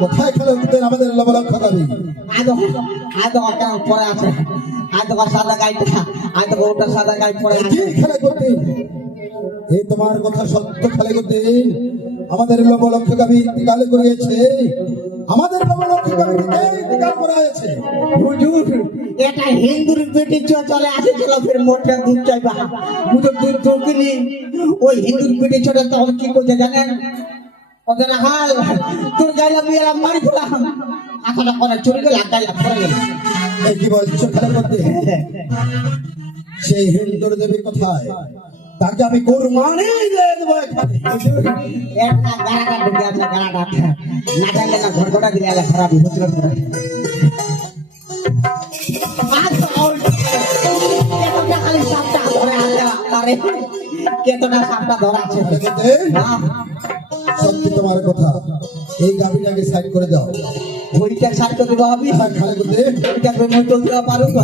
কোথায় খেলে উঠতেন আমাদের লবলক্ষ কবি? পরে আছে সাদা গাইটা ওটা সাদা গাইড পরে খেলে করতেন। এই তোমার কথা সত্য, খেলে করতেন আমাদের লবলক্ষ কবি ইন্তিকাল করিয়েছে। আমাদের লবলক্ষ কবি ইন্তিকাল করা হয়েছে। হুজুর এটা হিন্দুর পেটে চলে আসেছিল, ফের মোটা দুধ চাইবা দুধের দুধ ঢুকিনি। ওই হিন্দুর পেটে চলে তখন কি করছে জানেন? ওদের হাল তোর গায়ে আমি এরা মারি ফেলাম, আখাটা করে চলে গেল, গায়ে পড়ে গেল। এই কি বলছো খেলে করতে? সেই হিন্দুর দেবী কোথায়? তাকে আমি কুরবানি দিয়ে দেবো এখানে। একটা গাড়াটা ঢুকে আছে, গাড়াটা না জানলে না ঘরটা দিলে এলা খারাপ হচ্ছিল। কেতটা সাপটা ধরা আছে। সত্যি তোমার কথা, এই গাড়িটাকে সাইড করে দাও। ওইটা সাইড করে দেবো আমি। খেলে করতে ওইটাকে মই চলতে পারো তো।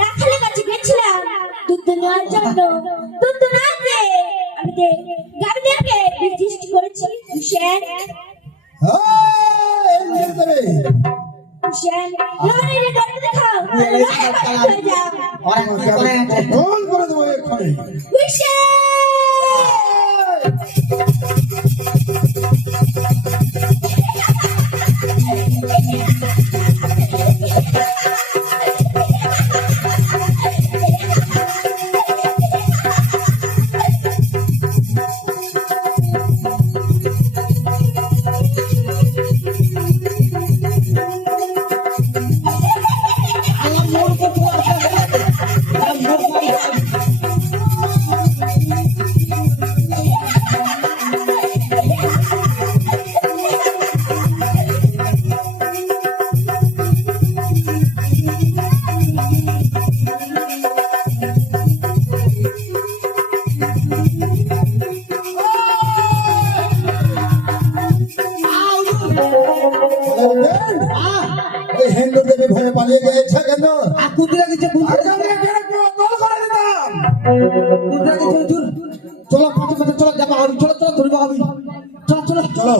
রাখালে কাছে গেছিলাম দুধ নেওয়ার জন্য। দুধ না দিয়ে আমি গাড়িটাকে বিজিষ্ট করেছি। হুসেন হুসেন লড়াইয়ে গাড়ি দেখাও, লড়াই যাও। কল করে দেবো এখানে। হুসেন হিন্দু দেবী ভয়ে পালিয়ে গেছে কেন? কুদরা দিচ্ছে, চলো পাঁচ পাঁচ চলো যাবো আমি, চলো চলো ধরবো আমি, চলো চলো চলো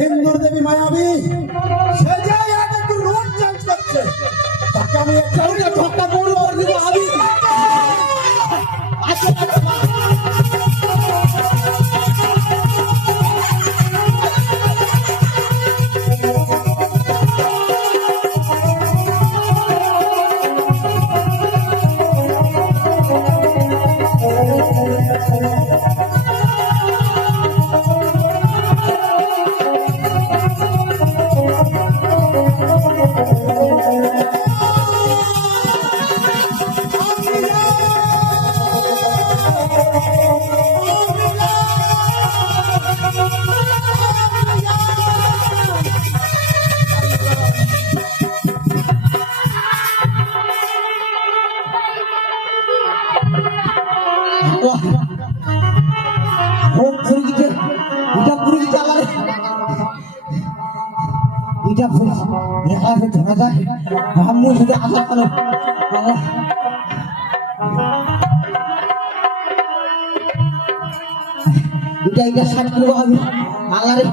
হিন্দুর দেবী মায়াবী সে যাই আগে একটু রোড চেঞ্জ করছে, তাকে আমি একটা ঝটকা করবো আমি। ও পুরো দিকে এটা পুরো দিকে আলাদা এটা পুরো এখানে ধরা যায় আমি শুধু আশা করো এটা ষাট কিলো হবে আলারে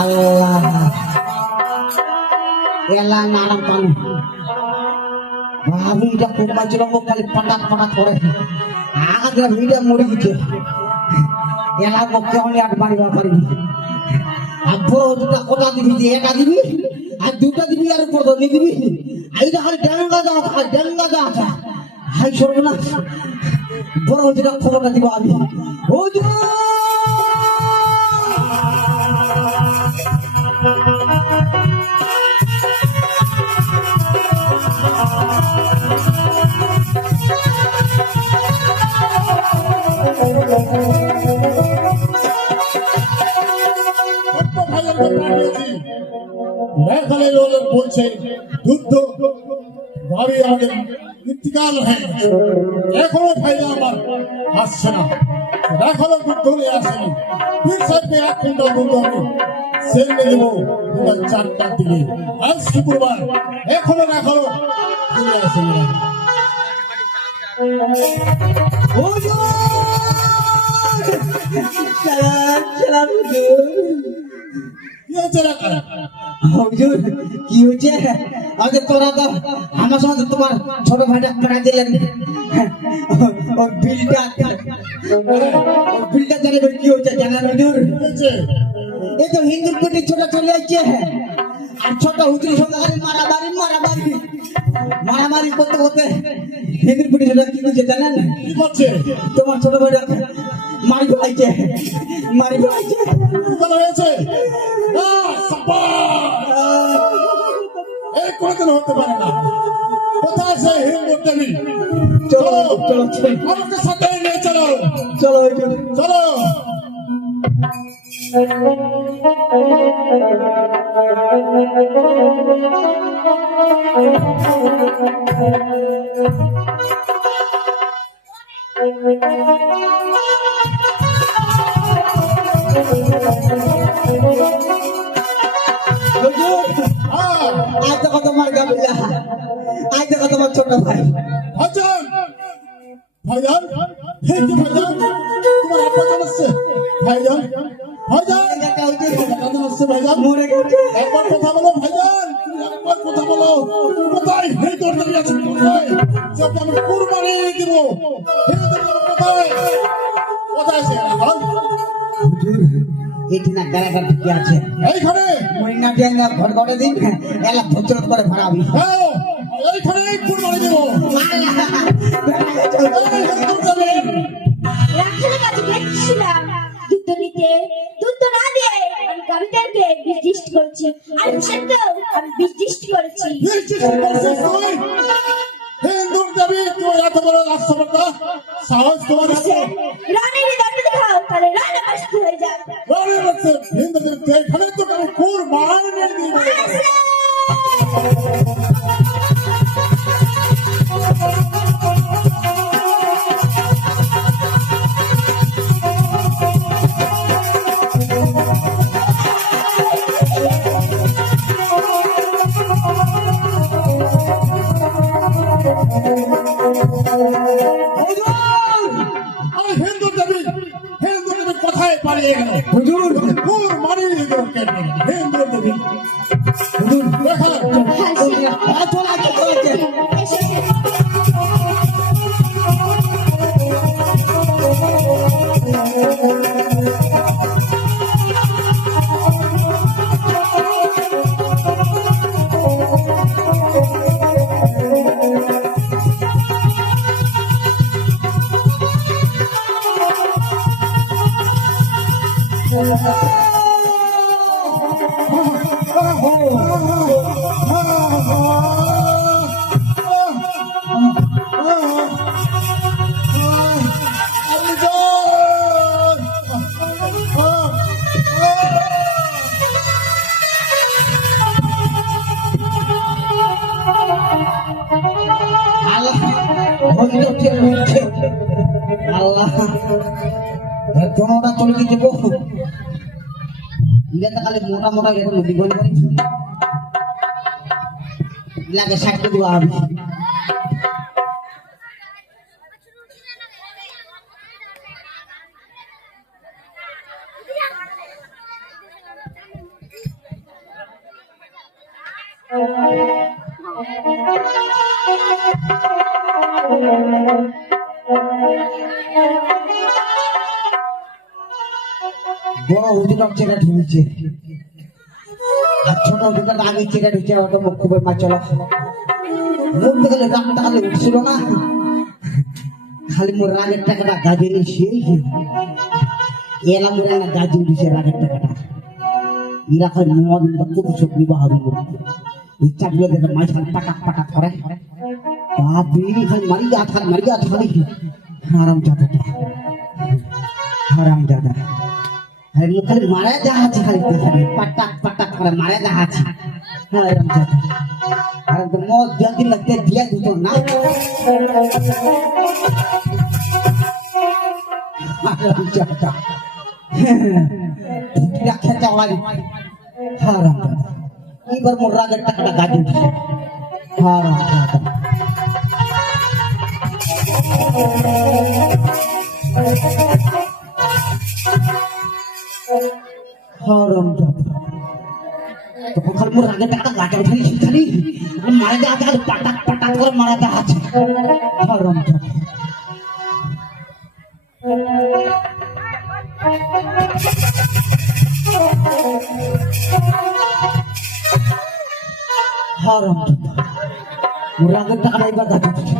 আল্লাহ এলা নারাম পানু বাবু এটা খুব বাজলো খালি পাটাত পাটাত করে আগে ভিড়ে মরে গেছে এলা পক্ষে হলে আট বাড়ি পারবি আর বড় দুটা কোটা দিবি যে একা দিবি আর দুটা দিবি আর কত দিবি এইটা খালি ডাঙ্গা যা হাই সরবে না বড় যেটা খবরটা দিব আমি ও বলছে যুদ্ধ ভাবি আমাদের ইন্তিকাল হয়ে গেছে এখনো ফাইলে আমার আসছে না এখনো যুদ্ধ নিয়ে আসেনি তিন সাইডে এক কুইন্টাল দুধ আমি সেল নিয়ে দেবো বিকাল 4টার দিকে আজ শুক্রবার এখনো ফিরে আসেনি কি হয়েছে আগে তোরা তো আমার সঙ্গে তোমার ছোট ভাইটা প্রায় দিলেন বিলটা জানে কি হয়েছে জানার হুজুর এই তো হিন্দুর পেটে ছোট চলে যাচ্ছে আর ছোট হুজুর সঙ্গে মারামারি করতে হিন্দুর পেটে ছোট কি হয়েছে জানেন কি করছে তোমার ছোট ভাইটা মারি ফেলাইছে হয়েছে এই কোনদিন হতে পারে না কোথায় সে হিন্দু দেবী চলো আমাকে সাথে নিয়ে চলো চলো আজ দেখো তোমার গাবিলা আজ দেখো তোমার ছোট ভাই ভাইজান ভাইজান তোমার আপা জানাচ্ছে ভাইজান ভাইজান মরে গেছে একবার কথা বলো ভাইজান একবার কথা বলো কোথায় হিন্দুর দেবী আছে কোথায় যাকে আমি কুরবানি দিব হিন্দুর দেবী কোথায় সে এটি না গাড়াগাড় ঢুকে আছে এইখানে মরিনা দিয়ে ঘর ঘরে দিন এলা ভদ্রত করে ভাড়াবি এইখানে কুরবানি দিব রাখালের কাছে গেছিলাম দুধ নিতে দুধ না দিয়ে আমি গাভিটাকে বিজিষ্ট করছি আর সেটাও আমি বিজিষ্ট করেছি হিন্দুর দেবী তুই এত বড় রাষ্ট্রপতি সাহস তোমার রানীর দরকার দেখাও তাহলে রানা কষ্ট হয়ে যায় রানীর হচ্ছে হিন্দু দেবী এখানে তো আমি কুরবানি দিব হিন্দু দেবী কোথায় পালিয়ে গেল হুজুর কুরবানি দিব হিন্দু দেবী হুজুর দেখা চলে ভিতর ছেড়ে উঠছে আল্লাহ দোনোটা চলে গেছে গো ইলাতে খালি মোটা মোটা এরকম নদী বলে লাগে সাইডে দেওয়া হবে বড় হুজুরের চেরা ঢুকছে আর ছোট হুজুরের আগে চেরা ঢুকছে ওটা মুখ খুবই মা চলো বলতে গেলে দামটা খালি উঠছিল না খালি মোর রাগের টাকাটা গাজে নিয়ে এলাম মোর না গাজে উঠেছে রাগের টাকাটা এরা খালি মদ কত সব নিবা হবে এই চাকরি দেখে মাঝখান পাটাক পাটাক করে বাপরে খালি মারি যা খালি হারাম জাদাটা হারাম জাদা আরে খালি মারা যাচ্ছে খালি খালি পাটাক পাটাক করে মারা যাচ্ছে হারাম জাদা আর তো মদ যদি লাগতে দিয়া দিত না হারাম জাদা রাখা যাওয়ার হারাম জাদা এবার মোর রাগের টাকাটা গাজে উঠছে হারাম জাদা হারাম জাদা তখন খালি মোর রাগের টাকাটা গাজে উঠাই খালি মারা যাচ্ছে খালি পাটাক পাটাক করে মারা যাচ্ছে হারাম জাদা হারাম জাদা মোর রাগের টাকাটা এবার গাজে উঠছে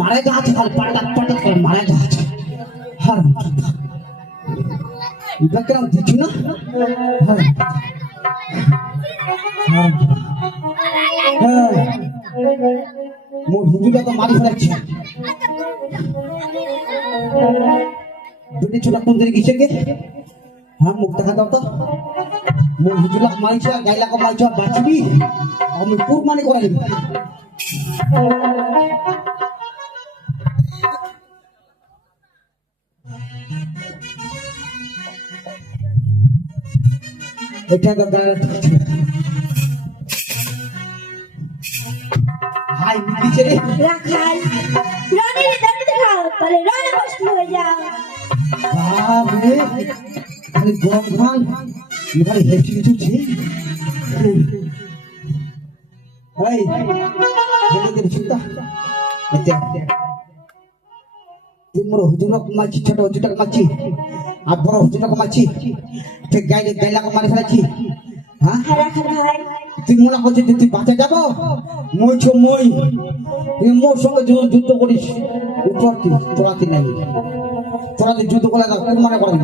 মারা যাচ্ছে খালি পাটাক পাটাক করে মারা যাচ্ছে হারাম জাদা এটা কেন দিচ্ছি না হারাম মোর হুজুরা তো মারি ফেলাচ্ছে দুটি ছোটা কোন দিকে গেছে গে হ্যাঁ মুখ দেখা দাও তো মোর হুজুরা মারিছে গাইলাকে মারিছে বাঁচবি আমি কুরবানি করে দিবি এটা তো হাই নিচে রে রাখাল রনির দাঁড়িয়ে দেখাও তাহলে রনে কষ্ট হয়ে যাও বাপরে খালি গরম খান এবারে হেঁটে গেছি এই হেঁটে গেছি তো তোমরা হুজুরক মারছি ছোট হুজুরক মারছি আর বড় হুজুরক মারছি ঠিক গাইলাকে মারি ফেলেছি হ্যাঁ রাখাল ভাই তুই মনে করছিস যে তুই বাঁচা যাবো মই তুই মোর সঙ্গে যুদ্ধ করিস উপরতি তোরাতে নাই তোরাতে যুদ্ধ করে মনে করেন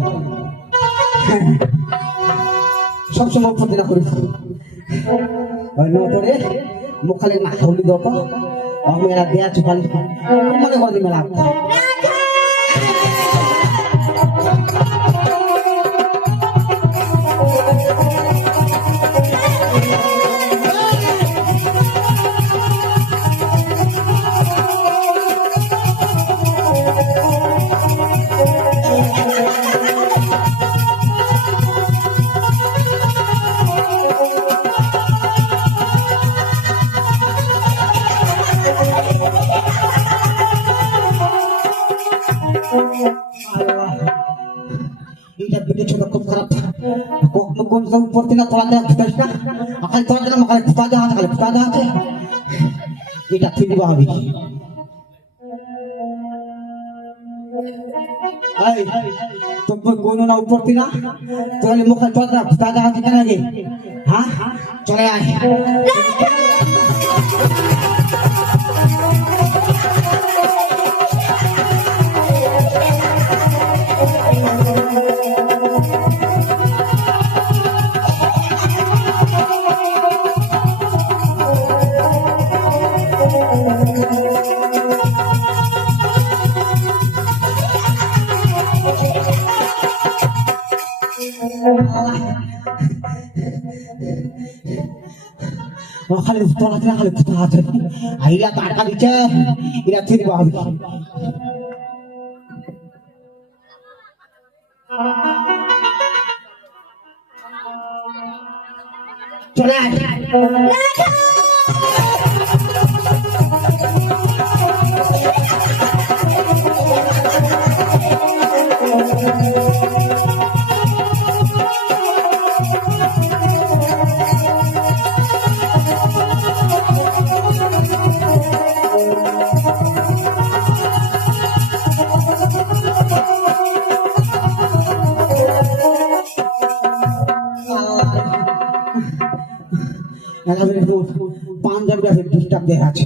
সবসময় উপরতি না করিস তোরে মুখ খালি না খাওয়ালি দত আমি এরা দেয়া চুপালি মনে করে দিবে লাভ খুব খারাপ কোন পড়তে না তোলা দেয় না আকাল তোলা দেয় আকাল ফুটা দেওয়া আছে ফুটা দেওয়া আছে এটা তুই দিবা হবে তোর কোন না উপরতি না তোলে মুখে তোলা ফুটা দেওয়া আছে কেন আগে হ্যাঁ চলে আয় খালি তোলা দিলে খালি কোথা আছে আইরা টাকা দিচ্ছে এরা ফিরব আমি চলে আয় পাঞ্জাবিটা ডিস্টার্ব দেওয়া আছে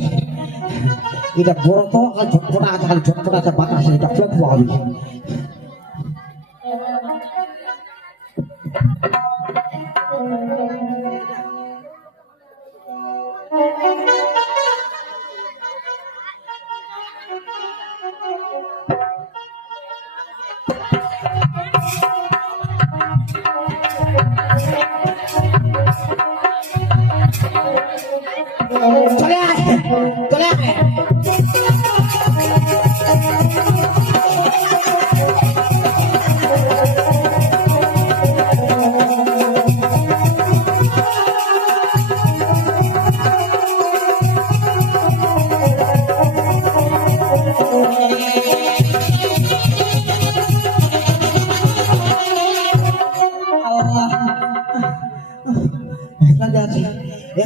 এটা বড় তো আর ঝটপটা আছে খালি ঝটপটা আছে বাতাসে এটা ফ্লপ হবে চলে আয় চলে আয়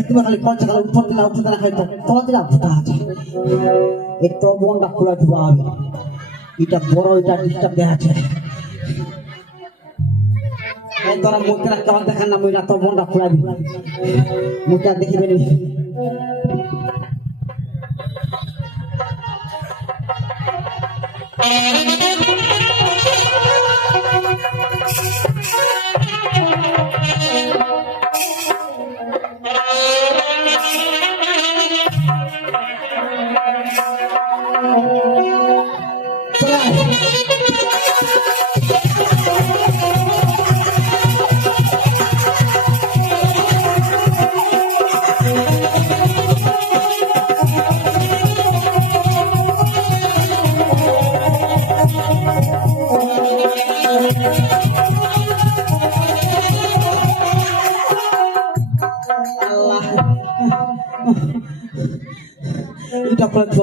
একটু খালি পয়সা খালি উঠতে না খালি তোলা দিলাম আছে একটু বনটা খোলা দিব আমি এটা বড় এটা ডিস্টার্ব দেওয়া আছে তোরা মুখটা কেমন দেখান না মুইটা তোর বনটা খোলা দিব মুখটা দেখিবেন এটা করে তো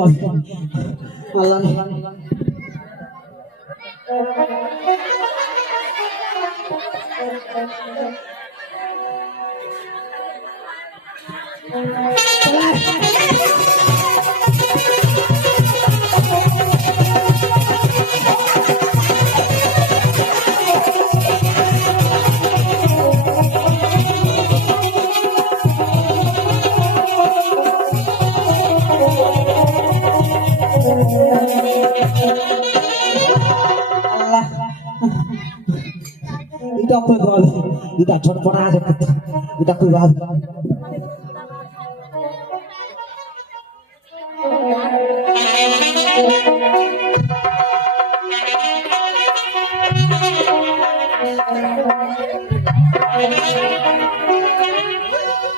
আল্লাহ এটা কই বল এটা ঝটপটা আছে এটা কই বল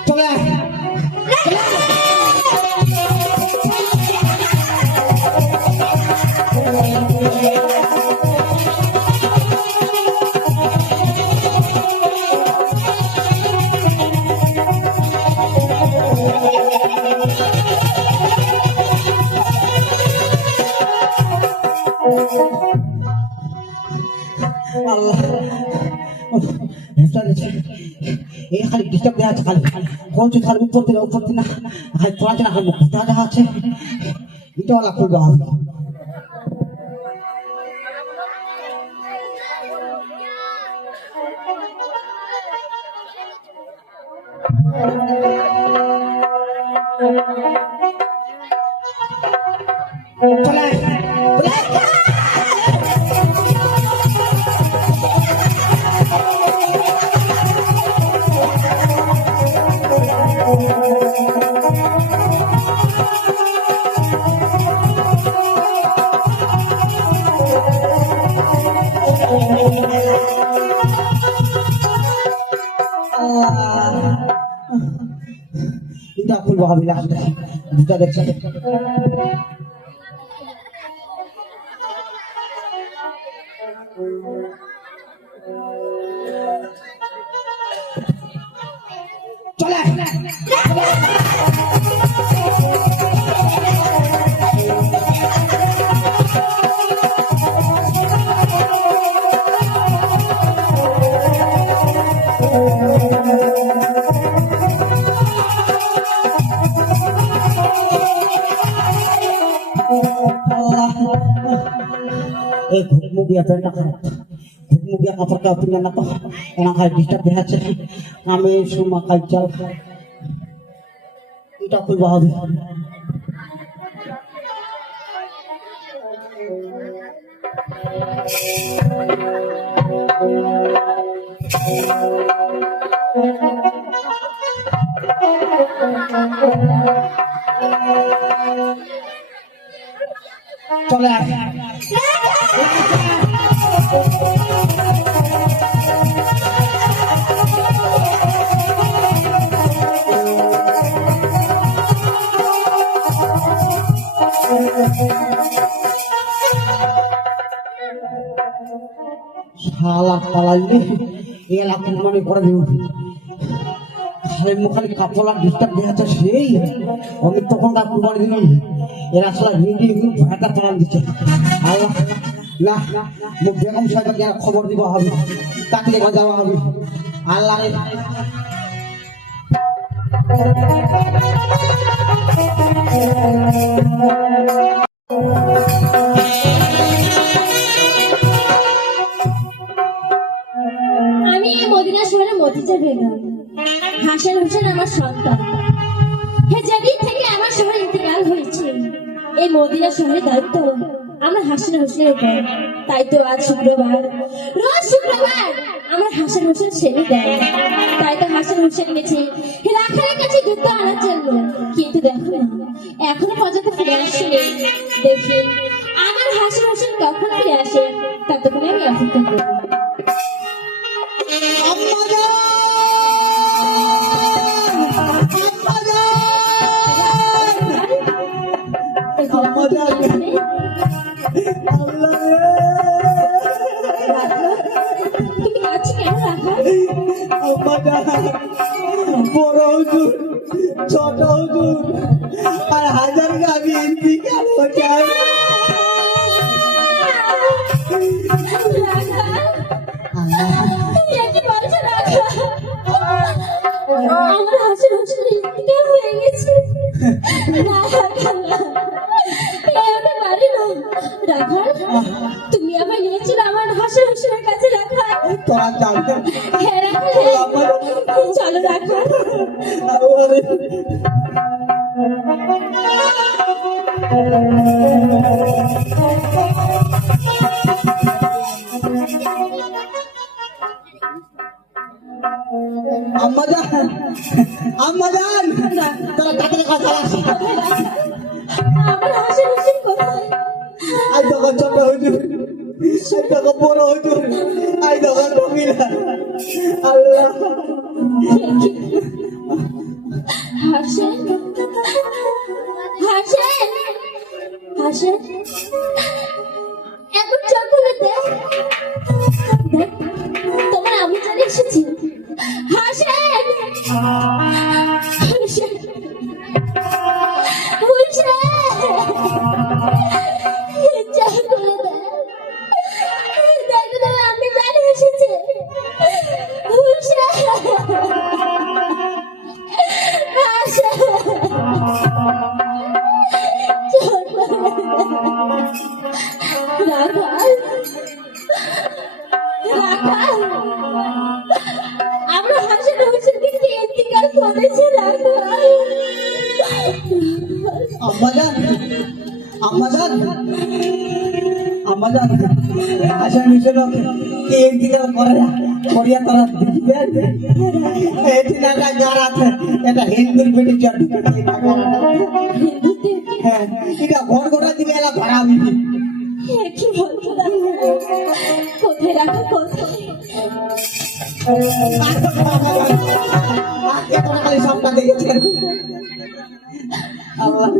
চলে আয় এই খালি ডিস্টার্ব দেওয়া আছে খালি কোন খালি উপর দিন খালি তোলা না খালি কোথা দেখা আছে এটা ওলা খুলবে হবে চলে দিব আমি লাস্টে দুটা দেখছি চলে ঘুমুগিয়া পেনটা খারাপ ঘুমুগিয়া কাপড়টা পিলে না তো এনা খাই ডিস্টার্ব দেখাচ্ছে আমি সুমা খাই চাল এটা খুলবা হবে চলে আয় শালা পালাইলে এলা কুরবানি করে দিব খালি মুখালি কাপড় ডিস্টার্ব দেখাচ্ছে সেই আমি তখন কুরবানি দিলাম এরা শালা রেডি ভাটা পালান দিচ্ছে আল্লাহ না মুখ বেগম সাহেবকে খবর দিব হবে তাকে লেখা যাওয়া হবে আল্লাহ রে আমি এই মদিনা শহরে মতিজা বেগম হাসান হোসেন আমার সন্তান যেদিন থেকে আমার শহরে ইন্তেকাল হয়েছে এই মদিনা শহরের দায়িত্ব আমার হাসান হোসেনের উপর তাই তো আজ শুক্রবার রোজ শুক্রবার আমার হাসান হোসেন সেরে দেয় তাই তো হাসান হোসেন গেছে রাখারের কাছে দুধ আনার জন্য কিন্তু দেখো না এখনো পর্যন্ত ফিরে আসেনি দেখি আমার হাসান হোসেন কখন ফিরে আসে ততক্ষণে আমি অপেক্ষা করবো তুমি আছি কেন রাখা বড় হুজুর ছোট হুজুর আর হাজার গাবি ইন্তিকাল হচ্ছে তুমি একটি বলছো রাখা আমার হাসান হোসেন ইন্তেকাল হয়ে গেছে তুমি আমার নিয়েছিল আমার হাসান হোসেনের কাছে রাখা তোরা জানতে হ্যাঁ রাখা চলো রাখা আম্মা জান তোরা কাকে কথা আসি আমার হাসান হোসেন কোথায় আই তখন ছোট হুজুর আই তখন বড় হুজুর আই তখন রবিরা আল্লাহ হাসেন হাসেন হাসেন এখন চকলে দেখ তোমার আমি জানি এসেছি হাসেন হাসেন আমি জানি এসেছে আমরা হাসান হোসেন কিন্তু ইন্তিকাল করেছে আমাদের হাসান হোসেন কে ইন্তিকাল করে করিয়া তারা দেখবেন এটি নাকা যারা আছে এটা হিন্দুর বেটি চট হ্যাঁ এটা ঘর ঘোরা দিলে এলা ভাড়া দিবি কি বলবো কোথায় রাখা কোথায় সবটা দেখেছেন আল্লাহ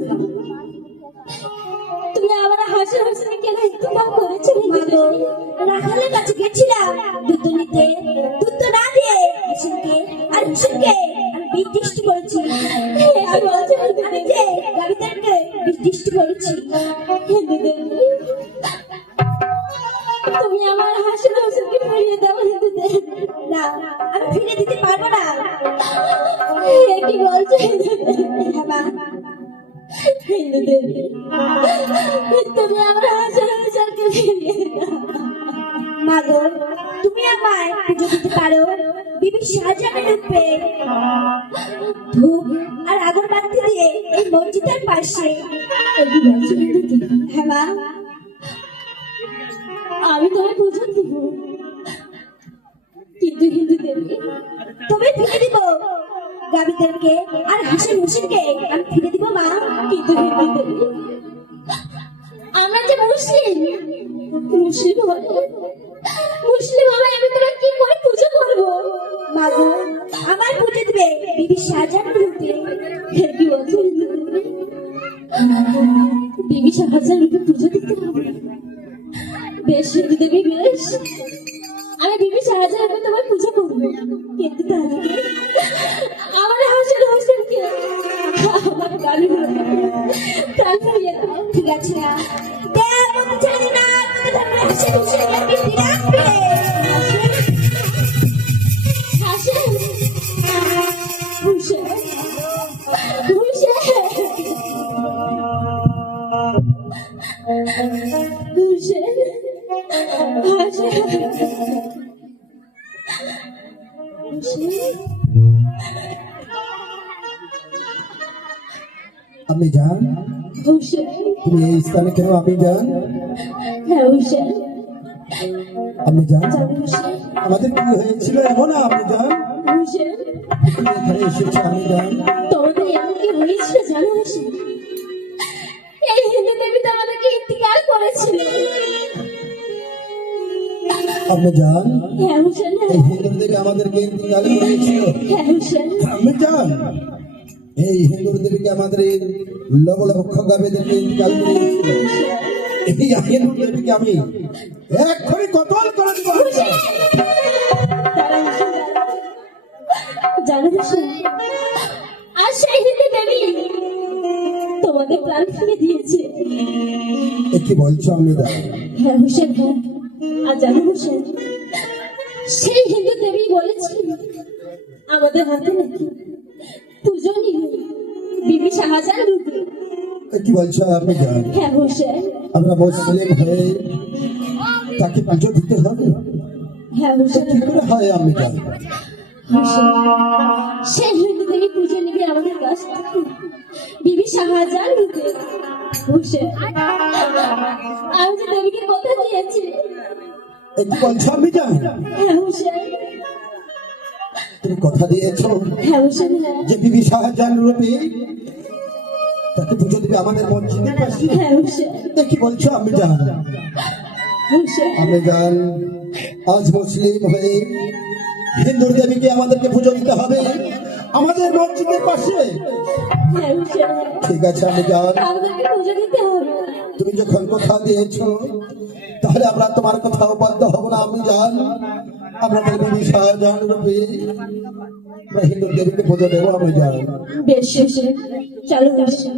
তুমি আমার হাসির হোসেন কেন ইস্তেমাল করেছো হিন্দু রাখালের কাছে গেছিলাম দুধ নিতে দুধ তো না দিয়ে হোসেনকে আর হোসেনকে আমি বিদৃষ্টি করেছি আমি বলছি আমি যে গাবিতাকে বিদৃষ্টি করেছি হিন্দু দেবী তুমি আমার হাসির হোসেনকে ফিরিয়ে দাও হিন্দু দেবী না আমি ফিরে দিতে পারবো না কি বলছো হিন্দু দেবী হ্যাঁ হিন্দু দেবী তুমি আমার হাজার হাজারকে ফিরিয়ে দাও মাগো তুমি আমায় পুজো দিতে পারো বিবি শাহজাহানের রূপে ধূপ আর আগরবাতি দিয়ে এই মসজিদের পাশে হ্যাঁ মা আমি তোমায় পুজো দিব কিন্তু হিন্দু দেবী তবে ফিরে দিব গাবিদেরকে আর হাসির হোসেনকে আমি ফিরে দিব মা কিন্তু হিন্দু দেবী আমরা যে মুসলিম মুসলিম হলে আমি তোরা কি করে পুজো করবো মা গো আমার পুজো দিবে বিবি শাহজাহান রূপে কি বলছো হিন্দু দেবী বিবি শাহজাহান রূপে পুজো দিতে হবে বেশ হিন্দু দেবী বেশ আমি বিবি শাহজাহান রূপে তোমার পুজো করবো কিন্তু তার আগে আমার হাসির হোসেনকে আমার গালি প্রাণ ফিরিয়ে দাও ঠিক আছে না দেব জানি না হাসির হোসেনকে ফিরে আসবে হাসির হোসেন আমি জান তুমি এই স্থানে কেন আমি জান আমি জান আমাদের কি হয়েছিল এমন আমি জান তুমি এখানে এসেছো আমি জান তোমাদের এমন কি হয়েছিল জানো এই হিন্দু দেবী তো আমাদেরকে ইন্তিকাল করেছিল আমি জান হ্যাঁ হোসেন এই হিন্দুর দেবী আমাদেরকে ইন্তিকাল করেছিল হ্যাঁ হোসেন আমি জান এই হিন্দুর দেবীকে আমাদের এই লবলক্ষ গাবেদেরকে ইন্তিকাল করেছিল এই হিন্দুর দেবীকে আমি এক্ষুনি কতল করে দিব জানো হোসেন আর সেই হিন্দু দেবী তোমাদের প্রাণ ফিরে দিয়েছে এ কি বলছো আমি জান হ্যাঁ হোসেন হ্যাঁ আর জানো হোসেন সেই হিন্দু দেবী বলেছিল আমাদের হাতে নাকি পুজো নিয়ে বিবি শাহজাহান রূপে এ কি বলছো আপনি জান হ্যাঁ হোসেন আমরা মুসলিম হয়ে তাকে পুজো দিতে হবে হ্যাঁ এ হোসেন কি করে হয় আমি জান হোসেন সেই হিন্দু দেবী পুজো নিবে আমাদের কাছ থেকে বিবি শাহজাহান রূপে হোসেন আমি যে দেবীকে কথা দিয়েছি এ কি বলছো আমি জান হ্যাঁ হোসেন তুমি কথা দিয়েছো হ্যাঁ হোসেন হ্যাঁ যে বিবি শাহজাহান রূপে তাকে পুজো দিবে আমাদের মসজিদের পাশে হ্যাঁ হোসেন এ কি বলছো আমি জান হোসেন আমি জান আজ মুসলিম হয়ে হিন্দুর দেবীকে আমাদেরকে পুজো দিতে হবে আমাদের মসজিদের পাশে হ্যাঁ হোসেন ঠিক আছে আমি জান আমাদেরকে পুজো দিতে হবে তুমি যখন কথা দিয়েছো তাহলে আমরা তোমার কথাও বাধ্য হব না আমি জান আমাদের বিবি শাহজাহান রূপে আমরা হিন্দুর দেবীকে পুজো দেবো আমি জান বেশ হোসেন চলো হোসেন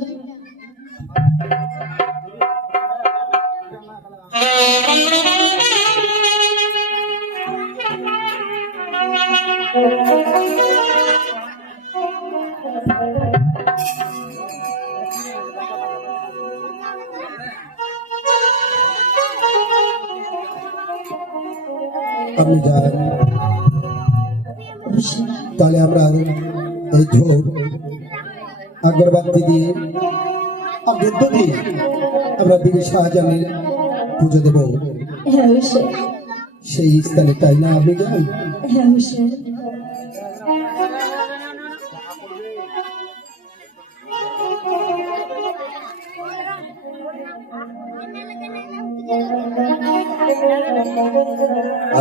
আমি জান তাহলে আমরা এই ধূপ আগরবাতি দিয়ে আর দুধ দিয়ে আমরা বিবি শাহজাহানের পুজো দেব হ্যাঁ হোসেন সেই স্থানে, তাই না আপনি জান? হ্যাঁ হোসেন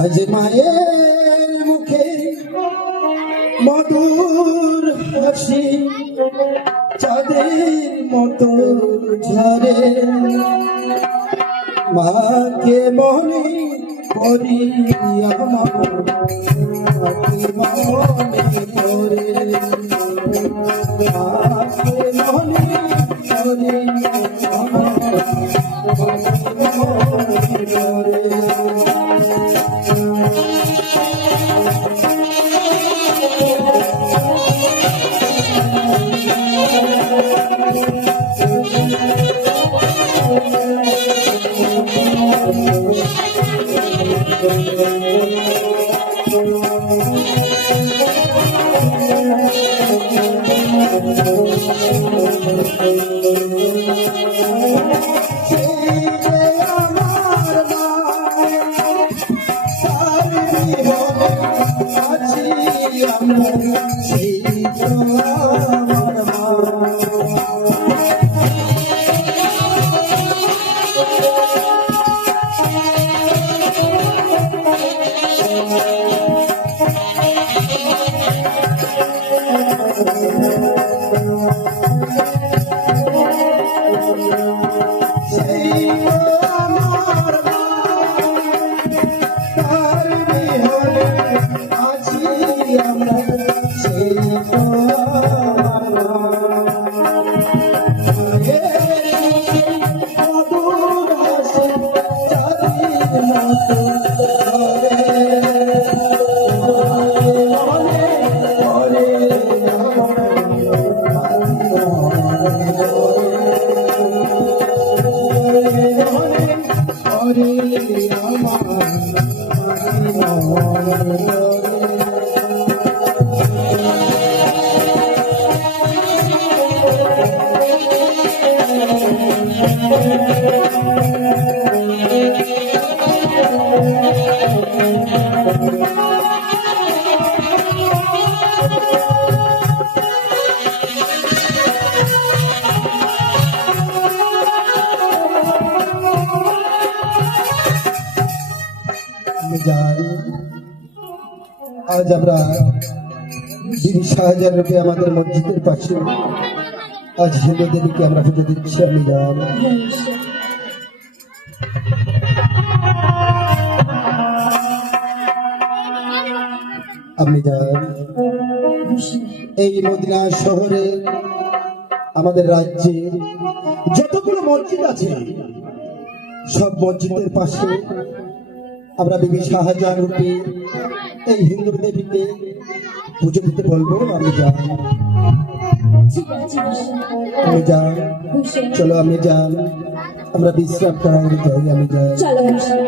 আজ মায়ের মুখে মধুর হাসি চাঁদের মন মাকে মনে করি আমার মাকে মনে করে মাকে মনে করি আমার মাকে মনে করে আজ আমরা দিদি শাহজাহান রূপে আমাদের মসজিদের পাশে আজ হিন্দু দেবীকে আমরা পুজো দিচ্ছি। আমি যান আপনি যান এই মদিনা শহরে আমাদের রাজ্যে যতগুলো মসজিদ আছে সব মসজিদের পাশে আমরা বিবি শাহজাহান রূপে এই হিন্দু দেবীকে পুজো দিতে বলবো। আমি যান ঠিক আছে আমি যান হোসেন, চলো আমি যান আমরা বিশ্রাম করার যাই। আমি যাই চলো হোসেন।